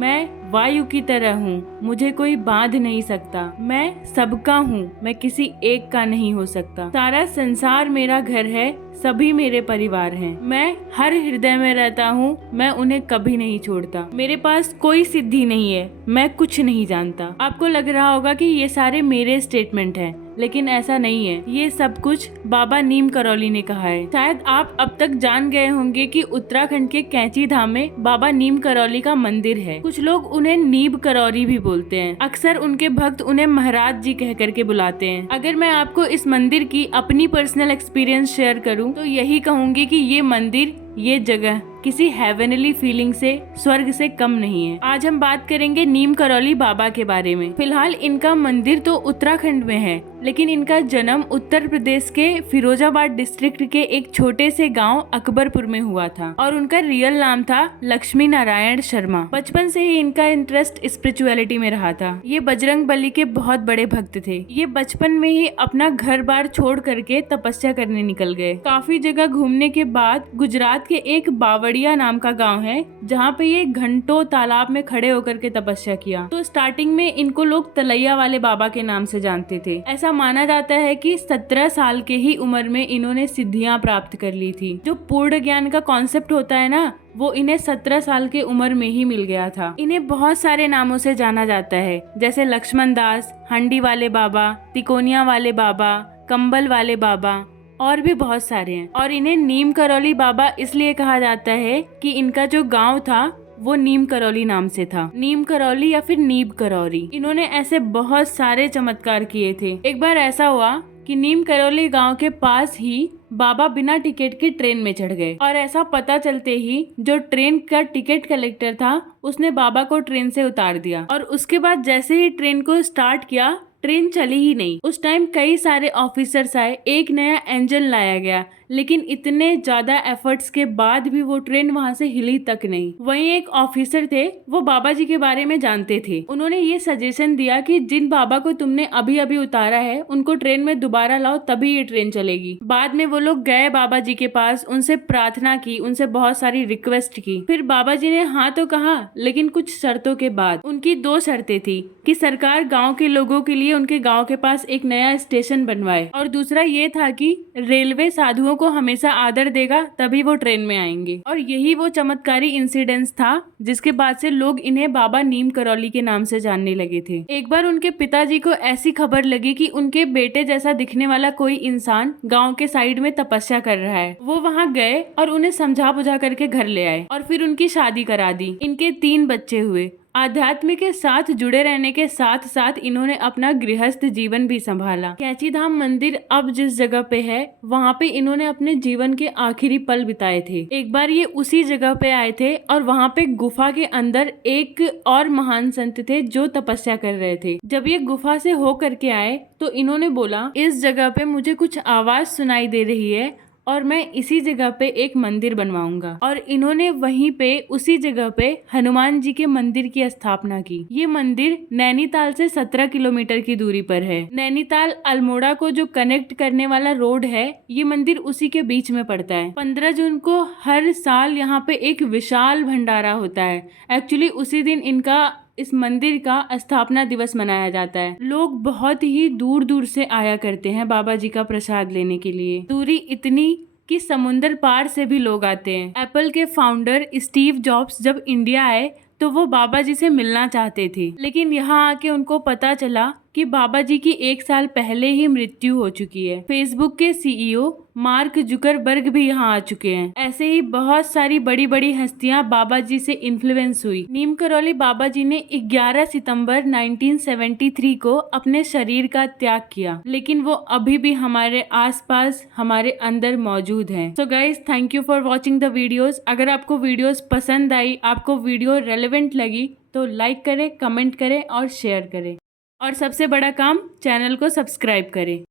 मैं वायु की तरह हूँ, मुझे कोई बांध नहीं सकता। मैं सबका हूँ, मैं किसी एक का नहीं हो सकता। सारा संसार मेरा घर है, सभी मेरे परिवार हैं। मैं हर हृदय में रहता हूँ, मैं उन्हें कभी नहीं छोड़ता। मेरे पास कोई सिद्धि नहीं है, मैं कुछ नहीं जानता। आपको लग रहा होगा कि ये सारे मेरे स्टेटमेंट हैं, लेकिन ऐसा नहीं है। ये सब कुछ बाबा नीम करौली ने कहा है। शायद आप अब तक जान गए होंगे कि उत्तराखंड के कैंची धाम में बाबा नीम करौली का मंदिर है। कुछ लोग उन्हें नीब करौरी भी बोलते हैं। अक्सर उनके भक्त उन्हें महाराज जी कह करके बुलाते हैं। अगर मैं आपको इस मंदिर की अपनी पर्सनल एक्सपीरियंस शेयर करूं तो यही कहूंगी कि ये मंदिर, ये जगह किसी हेवनली फीलिंग से, स्वर्ग से कम नहीं है। आज हम बात करेंगे नीम करौली बाबा के बारे में। फिलहाल इनका मंदिर तो उत्तराखंड में है, लेकिन इनका जन्म उत्तर प्रदेश के फिरोजाबाद डिस्ट्रिक्ट के एक छोटे से गांव अकबरपुर में हुआ था और उनका रियल नाम था लक्ष्मी नारायण शर्मा। बचपन से ही इनका इंटरेस्ट स्पिरिचुअलिटी में रहा था। ये बजरंग बली के बहुत बड़े भक्त थे। ये बचपन में ही अपना घर बार छोड़ करके तपस्या करने निकल गए। काफी जगह घूमने के बाद गुजरात के एक बावड़िया नाम का गांव है, जहाँ पे ये घंटों तालाब में खड़े होकर के तपस्या किया। तो स्टार्टिंग में इनको लोग तलैया वाले बाबा के नाम से जानते थे। ऐसा माना जाता है कि 17 साल के ही उम्र में इन्होंने सिद्धियां प्राप्त कर ली थी। जो पूर्ण ज्ञान का कॉन्सेप्ट होता है ना, वो इन्हें 17 साल के उम्र में ही मिल गया था। इन्हें बहुत सारे नामों से जाना जाता है, जैसे लक्ष्मण दास, हंडी वाले बाबा, तिकोनिया वाले बाबा, कंबल वाले बाबा और भी बहुत सारे हैं। और इन्हें नीम करौली बाबा इसलिए कहा जाता है कि इनका जो गांव था वो नीम करौली नाम से था। नीम करौली या फिर नीब करौरी। इन्होंने ऐसे बहुत सारे चमत्कार किए थे। एक बार ऐसा हुआ कि नीम करौली गांव के पास ही बाबा बिना टिकट के ट्रेन में चढ़ गए और ऐसा पता चलते ही जो ट्रेन का टिकट कलेक्टर था उसने बाबा को ट्रेन से उतार दिया। और उसके बाद जैसे ही ट्रेन को स्टार्ट किया, ट्रेन चली ही नहीं। उस टाइम कई सारे ऑफिसर्स आए, एक नया इंजन लाया गया, लेकिन इतने ज्यादा एफर्ट्स के बाद भी वो ट्रेन वहां से हिली तक नहीं। वहीं एक ऑफिसर थे, वो बाबा जी के बारे में जानते थे। उन्होंने ये सजेशन दिया कि जिन बाबा को तुमने अभी अभी उतारा है उनको ट्रेन में दोबारा लाओ, तभी ये ट्रेन चलेगी। बाद में वो लोग गए बाबा जी के पास, उनसे प्रार्थना की, उनसे बहुत सारी रिक्वेस्ट की। फिर बाबा जी ने हाँ तो कहा, लेकिन कुछ शर्तों के बाद। उनकी 2 शर्तें थी कि सरकार गाँव के लोगों के लिए उनके गांव के पास एक नया स्टेशन बनवाए, और दूसरा ये था कि रेलवे साधुओं को हमेशा आदर देगा, तभी वो ट्रेन में आएंगे। और यही वो चमत्कारी इंसिडेंस था जिसके बाद से लोग इन्हें बाबा नीम करौली के नाम से जानने लगे थे। एक बार उनके पिताजी को ऐसी खबर लगी कि उनके बेटे जैसा दिखने वाला कोई इंसान गाँव के साइड में तपस्या कर रहा है। वो वहाँ गए और उन्हें समझा बुझा करके घर ले आए और फिर उनकी शादी करा दी। इनके 3 बच्चे हुए। आध्यात्म के साथ जुड़े रहने के साथ साथ इन्होंने अपना गृहस्थ जीवन भी संभाला। कैंची धाम मंदिर अब जिस जगह पे है, वहाँ पे इन्होंने अपने जीवन के आखिरी पल बिताए थे। एक बार ये उसी जगह पे आए थे और वहाँ पे गुफा के अंदर एक और महान संत थे जो तपस्या कर रहे थे। जब ये गुफा से हो करके आए तो इन्होंने बोला, इस जगह पे मुझे कुछ आवाज सुनाई दे रही है और मैं इसी जगह पे एक मंदिर बनवाऊंगा। और इन्होंने वहीं पे उसी जगह पे हनुमान जी के मंदिर की स्थापना की। ये मंदिर नैनीताल से 17 किलोमीटर की दूरी पर है। नैनीताल अल्मोड़ा को जो कनेक्ट करने वाला रोड है, ये मंदिर उसी के बीच में पड़ता है। 15 जून को हर साल यहाँ पे एक विशाल भंडारा होता है। एक्चुअली उसी दिन इनका इस मंदिर का स्थापना दिवस मनाया जाता है। लोग बहुत ही दूर दूर से आया करते हैं बाबा जी का प्रसाद लेने के लिए। दूरी इतनी कि समुंदर पार से भी लोग आते हैं। एप्पल के फाउंडर स्टीव जॉब्स जब इंडिया आए तो वो बाबा जी से मिलना चाहते थे, लेकिन यहाँ आके उनको पता चला कि बाबा जी की 1 साल पहले ही मृत्यु हो चुकी है। फेसबुक के सीईओ मार्क जुकरबर्ग भी यहाँ आ चुके हैं। ऐसे ही बहुत सारी बड़ी बड़ी हस्तियां बाबा जी से इन्फ्लुएंस हुई। नीम करौली बाबा जी ने 11 सितंबर 1973 को अपने शरीर का त्याग किया, लेकिन वो अभी भी हमारे आसपास, हमारे अंदर मौजूद हैं। So guys, thank you for watching the videos. अगर आपको वीडियोस पसंद आई, आपको वीडियो रेलेवेंट लगी तो लाइक करें, कमेंट करें और शेयर करें। और सबसे बड़ा काम, चैनल को सब्सक्राइब करें।